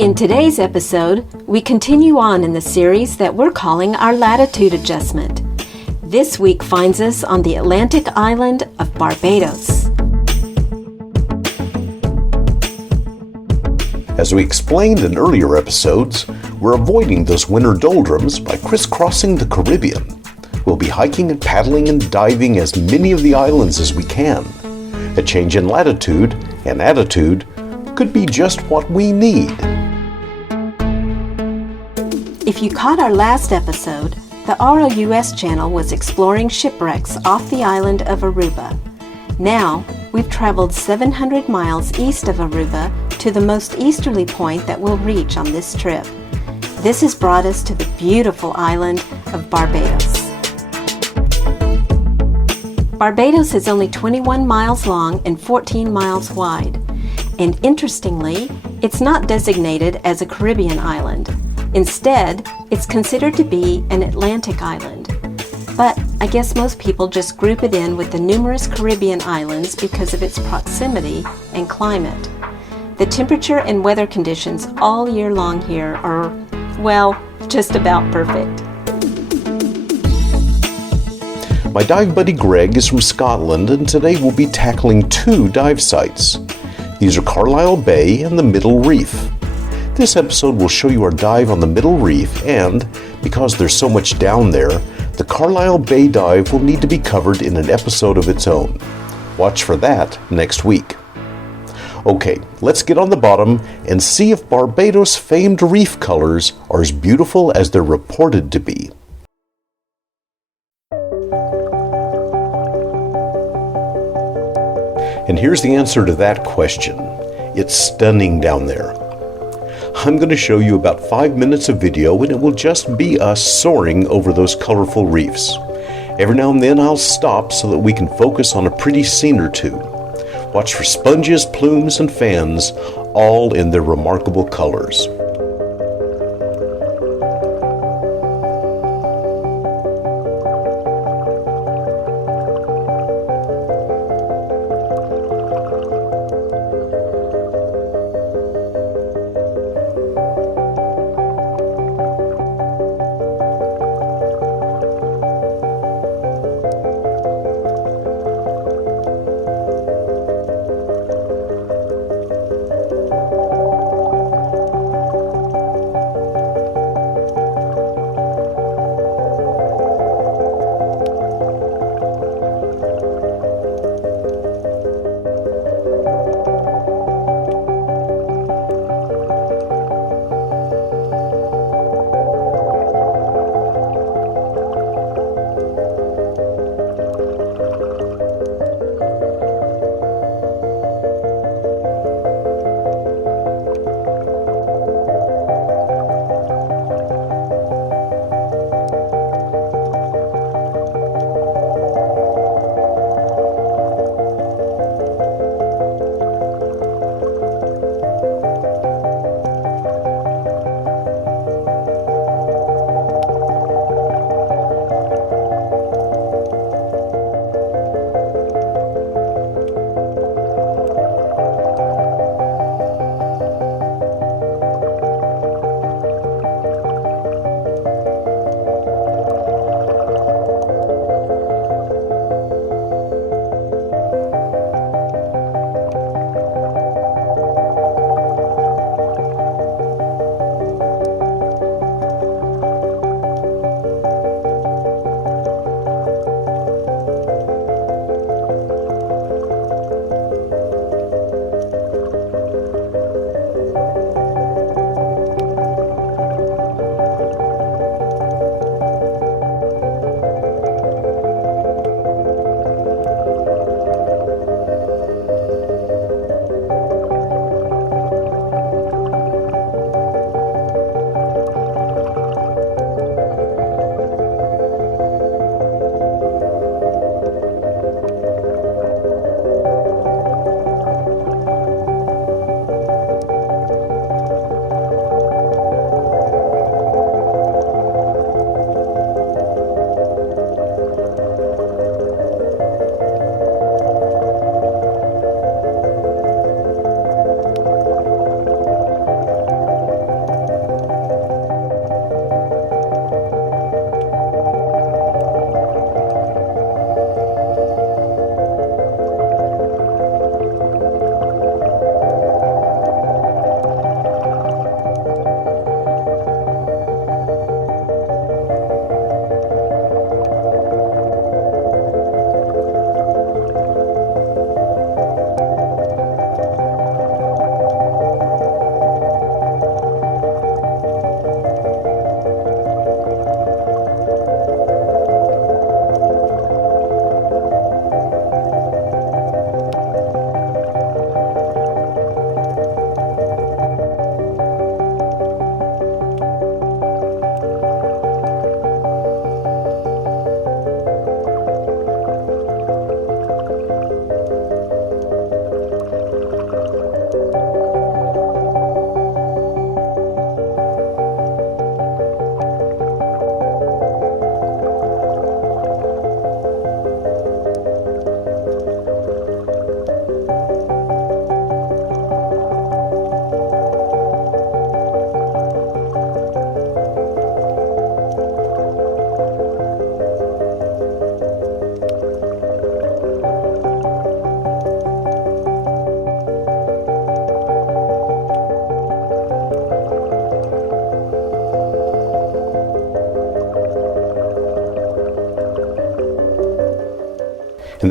In today's episode, we continue on in the series that we're calling our latitude adjustment. This week finds us on the Atlantic island of Barbados. As we explained in earlier episodes, we're avoiding those winter doldrums by crisscrossing the Caribbean. We'll be hiking and paddling and diving as many of the islands as we can. A change in latitude and attitude could be just what we need. If you caught our last episode, the ROUS channel was exploring shipwrecks off the island of Aruba. Now, we've traveled 700 miles east of Aruba to the most easterly point that we'll reach on this trip. This has brought us to the beautiful island of Barbados. Barbados is only 21 miles long and 14 miles wide. And interestingly, it's not designated as a Caribbean island. Instead, it's considered to be an Atlantic island. But I guess most people just group it in with the numerous Caribbean islands because of its proximity and climate. The temperature and weather conditions all year long here are, well, just about perfect. My dive buddy Greg is from Scotland, and today we'll be tackling two dive sites. These are Carlisle Bay and the Middle Reef. This episode will show you our dive on the Middle Reef, and because there's so much down there, the Carlisle Bay dive will need to be covered in an episode of its own. Watch for that next week. Okay, let's get on the bottom and see if Barbados' famed reef colors are as beautiful as they're reported to be. And here's the answer to that question. It's stunning down there. I'm going to show you about 5 minutes of video, and it will just be us soaring over those colorful reefs. Every now and then I'll stop so that we can focus on a pretty scene or two. Watch for sponges, plumes, and fans, all in their remarkable colors.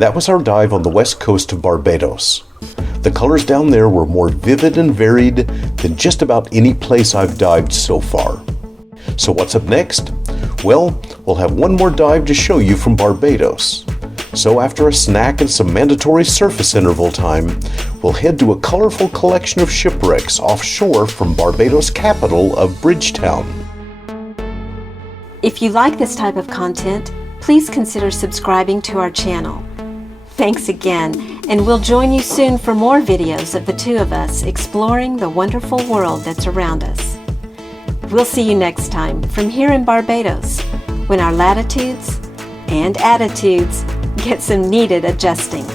And that was our dive on the west coast of Barbados. The colors down there were more vivid and varied than just about any place I've dived so far. So what's up next? Well, we'll have one more dive to show you from Barbados. So after a snack and some mandatory surface interval time, we'll head to a colorful collection of shipwrecks offshore from Barbados' capital of Bridgetown. If you like this type of content, please consider subscribing to our channel. Thanks again, and we'll join you soon for more videos of the two of us exploring the wonderful world that's around us. We'll see you next time from here in Barbados, when our latitudes and attitudes get some needed adjusting.